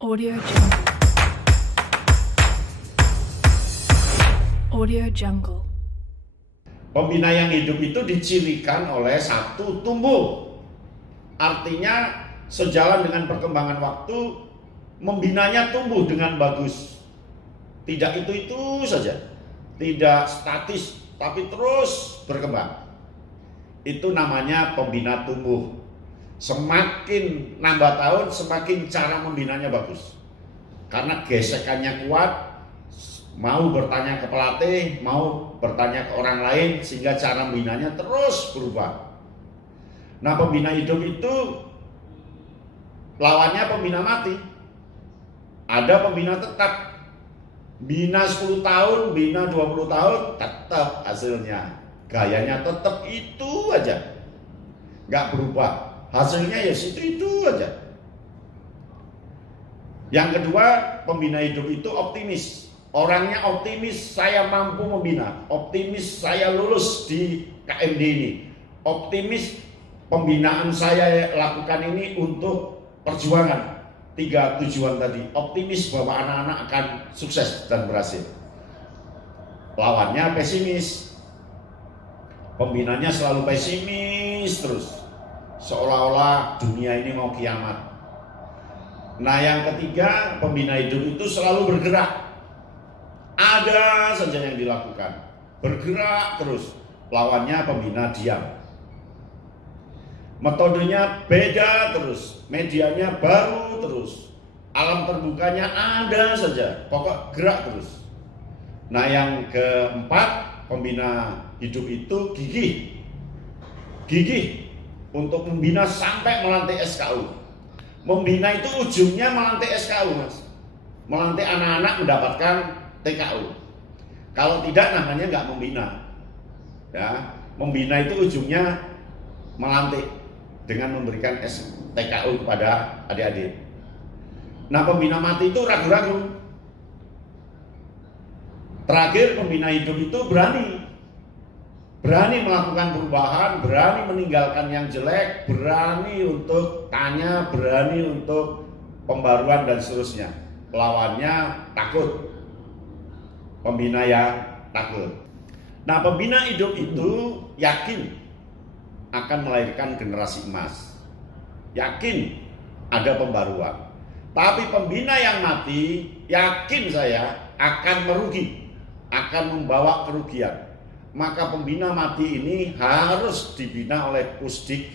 Audio Jungle. Audio Jungle. Pembina yang hidup itu dicirikan oleh satu, tumbuh. Artinya sejalan dengan perkembangan waktu, membinanya tumbuh dengan bagus. Tidak itu saja, tidak statis, tapi terus berkembang. Itu namanya pembina tumbuh. Semakin nambah tahun, semakin cara membinanya bagus. Karena gesekannya kuat, mau bertanya ke pelatih, mau bertanya ke orang lain, sehingga cara membinanya terus berubah. Nah, pembina hidup itu lawannya pembina mati. Ada pembina tetap, bina 10 tahun, bina 20 tahun, tetap hasilnya. Gayanya tetap itu aja, nggak berubah. Hasilnya ya itu aja. Yang kedua, pembina hidup itu optimis. Orangnya optimis, saya mampu membina. Optimis, saya lulus di KMD ini. Optimis, pembinaan saya lakukan ini untuk perjuangan. 3 tujuan tadi. Optimis bahwa anak-anak akan sukses dan berhasil. Lawannya pesimis. Pembinanya selalu pesimis terus. Seolah-olah dunia ini mau kiamat. Nah, yang ketiga, pembina hidup itu selalu bergerak. Ada saja yang dilakukan, bergerak terus. Lawannya pembina diam. Metodenya beda terus, medianya baru terus, alam terbukanya ada saja, pokok gerak terus. Nah, yang keempat, pembina hidup itu gigih untuk membina sampai melantik SKU. Membina itu ujungnya melantik SKU, Mas. Melantik anak-anak mendapatkan TKU. Kalau tidak, namanya nggak membina. Ya, membina itu ujungnya melantik dengan memberikan TKU kepada adik-adik. Nah, pembina mati itu ragu-ragu. Terakhir, pembina hidup itu berani melakukan perubahan, berani meninggalkan yang jelek, berani untuk tanya, berani untuk pembaruan dan seterusnya. Lawannya takut. Pembina yang takut. Nah, pembina hidup itu yakin akan melahirkan generasi emas. Yakin ada pembaruan. Tapi pembina yang mati, yakin saya akan merugi, akan membawa kerugian. Maka pembina mati ini harus dibina oleh Pusdik,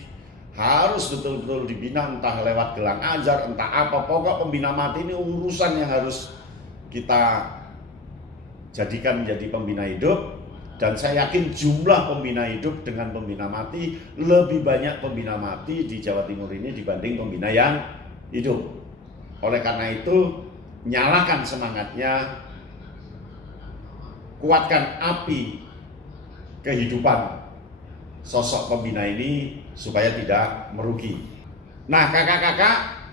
harus betul-betul dibina, entah lewat gelang ajar, entah apa. Pokok pembina mati ini urusan yang harus kita jadikan menjadi pembina hidup. Dan saya yakin jumlah pembina hidup dengan pembina mati, lebih banyak pembina mati di Jawa Timur ini dibanding pembina yang hidup. Oleh karena itu, nyalakan semangatnya, kuatkan api kehidupan sosok pembina ini supaya tidak merugi. Nah, kakak-kakak,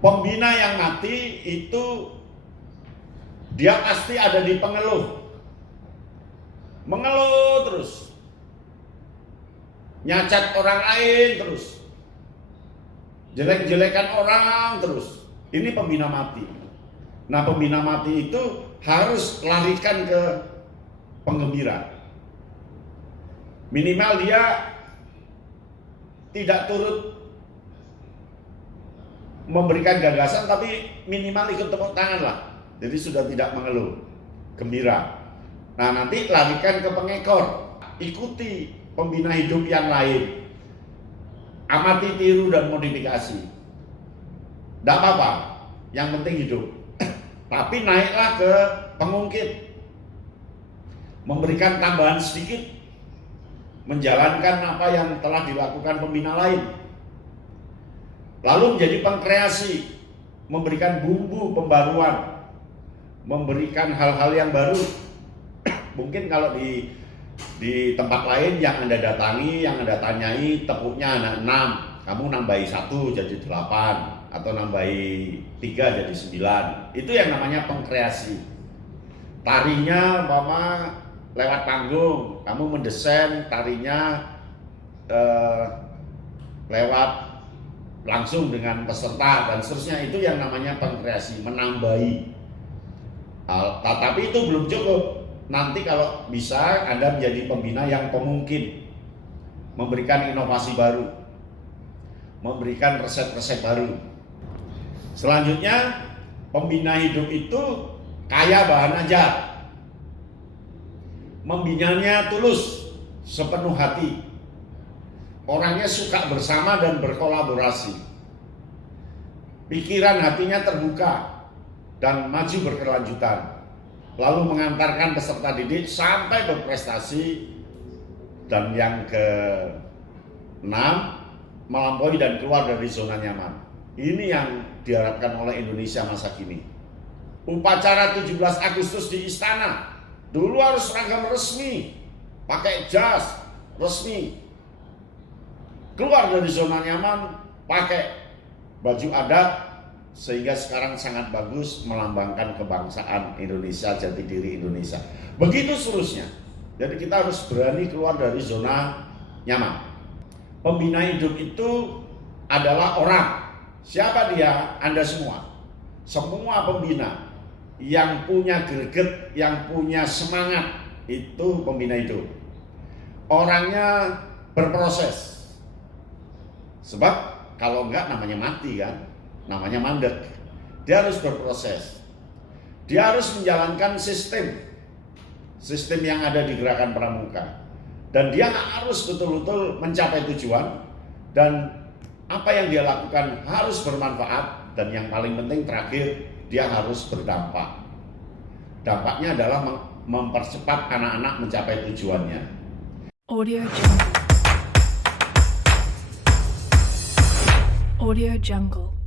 pembina yang mati itu dia pasti ada di mengeluh terus, nyacat orang lain terus, jelek-jelekan orang terus. Ini pembina mati. Nah, pembina mati itu harus larikan ke penggembira. Minimal dia tidak turut memberikan gagasan, tapi minimal ikut tepuk tangan lah. Jadi sudah tidak mengeluh, gembira. Nah, nanti larikan ke pengekor. Ikuti pembina hidup yang lain. Amati, tiru, dan modifikasi. Tidak apa-apa, yang penting hidup. Tapi naiklah ke pengungkit. Memberikan tambahan sedikit, menjalankan apa yang telah dilakukan pembina lain. Lalu menjadi pengkreasi, memberikan bumbu pembaruan, memberikan hal-hal yang baru. Mungkin kalau di tempat lain yang Anda datangi, yang Anda tanyai, tepuknya anak 6, kamu nambahi 1 jadi 8, atau nambahi 3 jadi 9. Itu yang namanya pengkreasi. Tarinya umpama lewat panggung, kamu mendesain tarinya lewat langsung dengan peserta dan seterusnya. Itu yang namanya pengkreasi, menambahi. Tapi itu belum cukup. Nanti kalau bisa Anda menjadi pembina yang pemungkin, memberikan inovasi baru, memberikan resep-resep baru. Selanjutnya, pembina hidup itu kaya bahan ajar. Membinanya tulus, sepenuh hati. Orangnya suka bersama dan berkolaborasi. Pikiran hatinya terbuka dan maju berkelanjutan. Lalu mengantarkan peserta didik sampai berprestasi. Dan yang ke-6, melampaui dan keluar dari zona nyaman. Ini yang diharapkan oleh Indonesia masa kini. Upacara 17 Agustus di istana. Dulu harus seragam resmi, pakai jas resmi. Keluar dari zona nyaman, pakai baju adat, sehingga sekarang sangat bagus melambangkan kebangsaan Indonesia, jati diri Indonesia. Begitu seterusnya. Jadi kita harus berani keluar dari zona nyaman. Pembina hidup itu adalah orang. Siapa dia? Anda semua. Semua pembina yang punya greget, yang punya semangat, itu pembina hidup. Orangnya berproses. Sebab kalau enggak namanya mati kan, namanya mandek. Dia harus berproses. Dia harus menjalankan sistem yang ada di Gerakan Pramuka. Dan dia harus betul-betul mencapai tujuan, dan apa yang dia lakukan harus bermanfaat, dan yang paling penting terakhir, dia harus berdampak. Dampaknya adalah mempercepat anak-anak mencapai tujuannya. Audio Jungle. Audio Jungle.